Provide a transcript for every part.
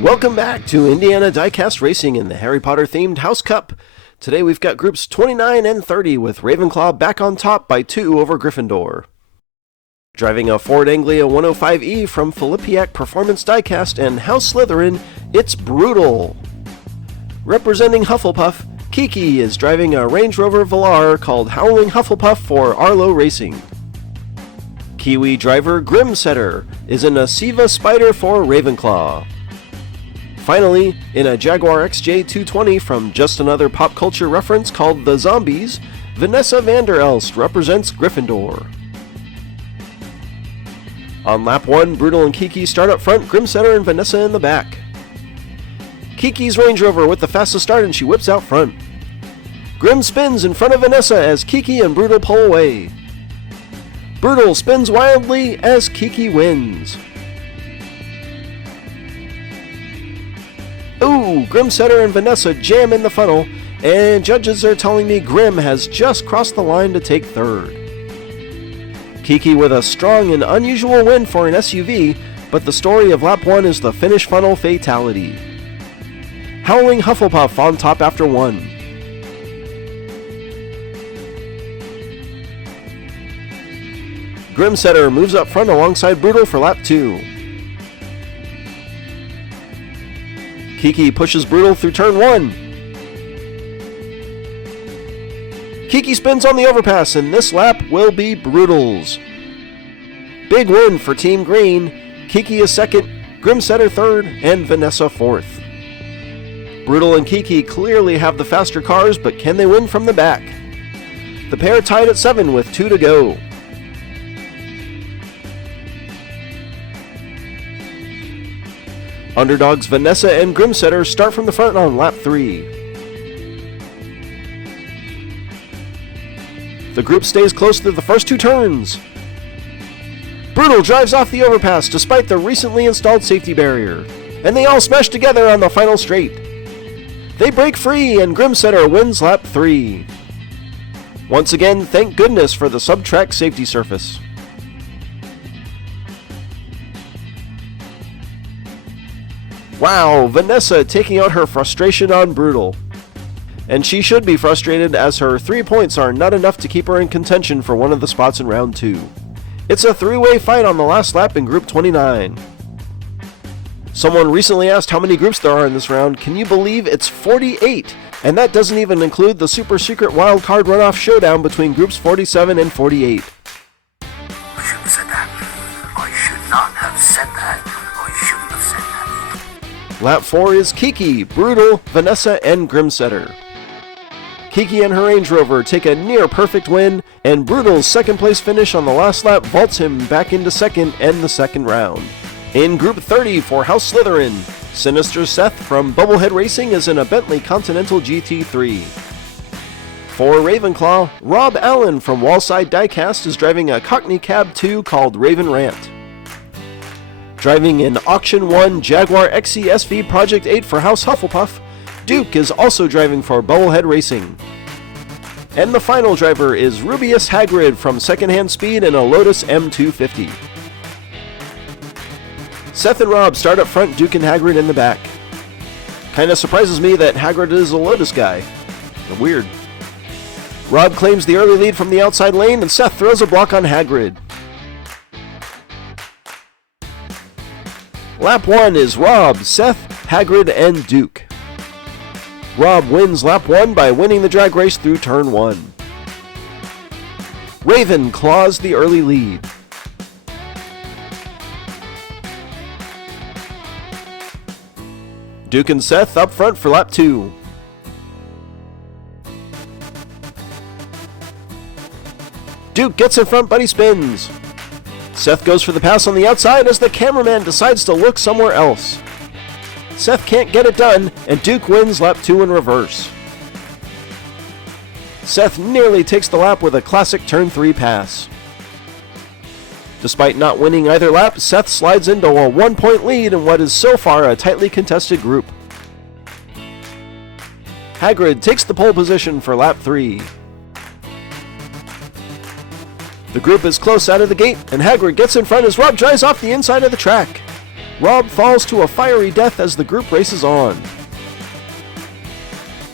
Welcome back to Indiana Diecast Racing in the Harry Potter themed House Cup. Today we've got groups 29 and 30 with Ravenclaw back on top by 2 over Gryffindor. Driving a Ford Anglia 105E from Filipiak Performance Diecast and House Slytherin, it's Brutal. Representing Hufflepuff, Kiki is driving a Range Rover Velar called Howling Hufflepuff for Arlo Racing. Kiwi driver Grimsetter is in a Siva Spider for Ravenclaw. Finally, in a Jaguar XJ220 from just another pop culture reference called The Zombies, Vanessa Vander Elst represents Gryffindor. On lap 1, Brutal and Kiki start up front, Grimsetter and Vanessa in the back. Kiki's Range Rover with the fastest start and she whips out front. Grim spins in front of Vanessa as Kiki and Brutal pull away. Brutal spins wildly as Kiki wins. Ooh, Grimsetter and Vanessa jam in the funnel, and judges are telling me Grim has just crossed the line to take third. Kiki with a strong and unusual win for an SUV, but the story of lap 1 is the finish funnel fatality. Howling Hufflepuff on top after 1. Grimsetter moves up front alongside Brutal for lap 2. Kiki pushes Brutal through turn 1. Kiki spins on the overpass, and this lap will be Brutal's. Big win for Team Green. Kiki is second, Grimsetter third, and Vanessa fourth. Brutal and Kiki clearly have the faster cars, but can they win from the back? The pair tied at 7 with 2 to go. Underdogs Vanessa and Grimsetter start from the front on lap 3. The group stays close through the first 2 turns. Brutal drives off the overpass despite the recently installed safety barrier, and they all smash together on the final straight. They break free and Grimsetter wins lap 3. Once again, thank goodness for the sub-track safety surface. Wow, Vanessa taking out her frustration on Brutal. And she should be frustrated as her 3 points are not enough to keep her in contention for one of the spots in round 2. It's a 3-way fight on the last lap in group 29. Someone recently asked how many groups there are in this round. Can you believe it's 48? And that doesn't even include the super secret wildcard runoff showdown between groups 47 and 48. I shouldn't have said that. I should not have said that. I shouldn't have said that. Lap 4 is Kiki, Brutal, Vanessa, and Grimsetter. Kiki and her Range Rover take a near-perfect win, and Brutal's second place finish on the last lap vaults him back into second and the second round. In Group 30 for House Slytherin, Sinister Seth from Bubblehead Racing is in a Bentley Continental GT3. For Ravenclaw, Rob Allen from Wallside Diecast is driving a Cockney Cab 2 called Raven Rant. Driving an Auction 1 Jaguar XC-SV Project 8 for House Hufflepuff, Duke is also driving for Bubblehead Racing. And the final driver is Rubius Hagrid from Secondhand Speed in a Lotus M250. Seth and Rob start up front, Duke and Hagrid in the back. Kinda surprises me that Hagrid is a Lotus guy. Weird. Rob claims the early lead from the outside lane, and Seth throws a block on Hagrid. Lap 1 is Rob, Seth, Hagrid, and Duke. Rob wins lap 1 by winning the drag race through turn 1. Raven claws the early lead. Duke and Seth up front for lap 2. Duke gets in front but he spins. Seth goes for the pass on the outside as the cameraman decides to look somewhere else. Seth can't get it done, and Duke wins lap 2 in reverse. Seth nearly takes the lap with a classic turn 3 pass. Despite not winning either lap, Seth slides into a 1-point lead in what is so far a tightly contested group. Hagrid takes the pole position for lap 3. The group is close out of the gate, and Hagrid gets in front as Rob drives off the inside of the track. Rob falls to a fiery death as the group races on.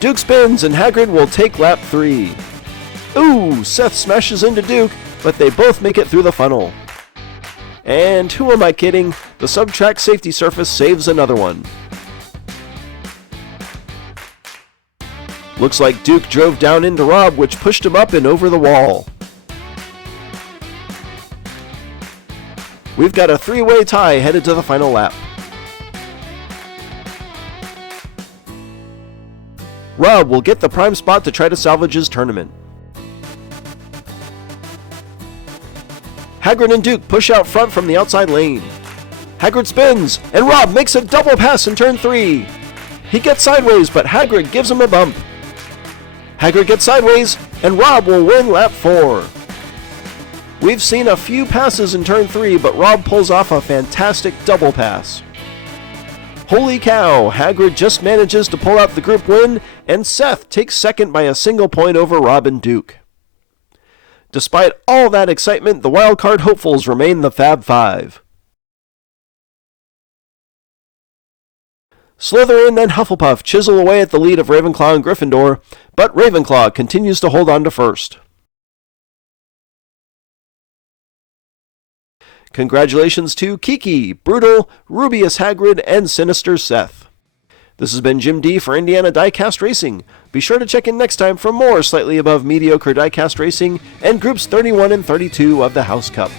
Duke spins, and Hagrid will take lap 3. Ooh, Seth smashes into Duke, but they both make it through the funnel. And who am I kidding? The sub-track safety surface saves another one. Looks like Duke drove down into Rob, which pushed him up and over the wall. We've got a 3-way tie headed to the final lap. Rob will get the prime spot to try to salvage his tournament. Hagrid and Duke push out front from the outside lane. Hagrid spins, and Rob makes a double pass in turn 3. He gets sideways, but Hagrid gives him a bump. Hagrid gets sideways, and Rob will win lap 4. We've seen a few passes in turn 3, but Rob pulls off a fantastic double pass. Holy cow, Hagrid just manages to pull out the group win, and Seth takes second by a single point over Rob and Duke. Despite all that excitement, the Wildcard hopefuls remain the Fab Five. Slytherin and Hufflepuff chisel away at the lead of Ravenclaw and Gryffindor, but Ravenclaw continues to hold on to first. Congratulations to Kiki, Brutal, Rubius Hagrid, and Sinister Seth. This has been Jim D for Indiana Diecast Racing. Be sure to check in next time for more slightly above mediocre diecast racing and groups 31 and 32 of the House Cup.